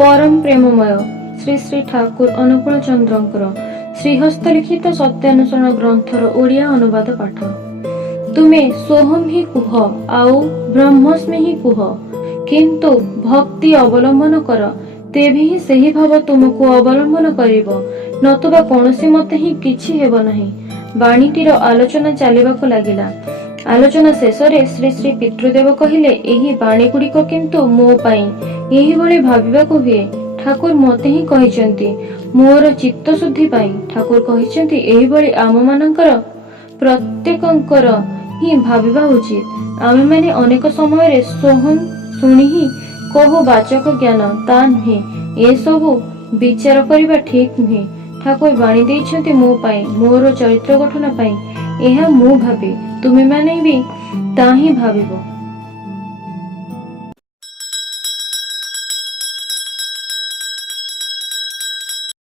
परम प्रेममय श्री श्री ठाकुर अनुकूल चंद्रंकर श्रीहस्त लिखित सत्यानुसरण ग्रंथर ओडिया अनुवाद पाठ। तुमे सोहम ही कुह आउ ब्रह्मस्मि ही कुह, किंतु भक्ति अवलंबन कर, तेभि ही सही भाव तुमको अवलंबन करिब, नतुबा कौनसी मते ही किछि हेब नाही। बाणीटीर आलोचना चलिबाकु लागिला। आलोचना शेषरे श्री श्री पितृदेव कहिले, एही बाणी गुड़िक किंतु मो पाई एही भली भाबिबाकु हुए। ठाकुर मते ही कहिचंती मोर चित्त शुद्धि पाई। ठाकुर कहिचंती एही भली आम मानकर प्रत्येकंकर ही भाबिबा उचित। आमे माने अनेक समय सोहम शुणी ही कहू वाचक ज्ञान ता नुहे, ए सबु विचार करिबा ठीक नुहे। ठाकुर बाणी देइछंती मो पाई, मोर चरित्र गठन पाई। एहा मु भाबे, तुमे माने भी ता ही भाबिबो।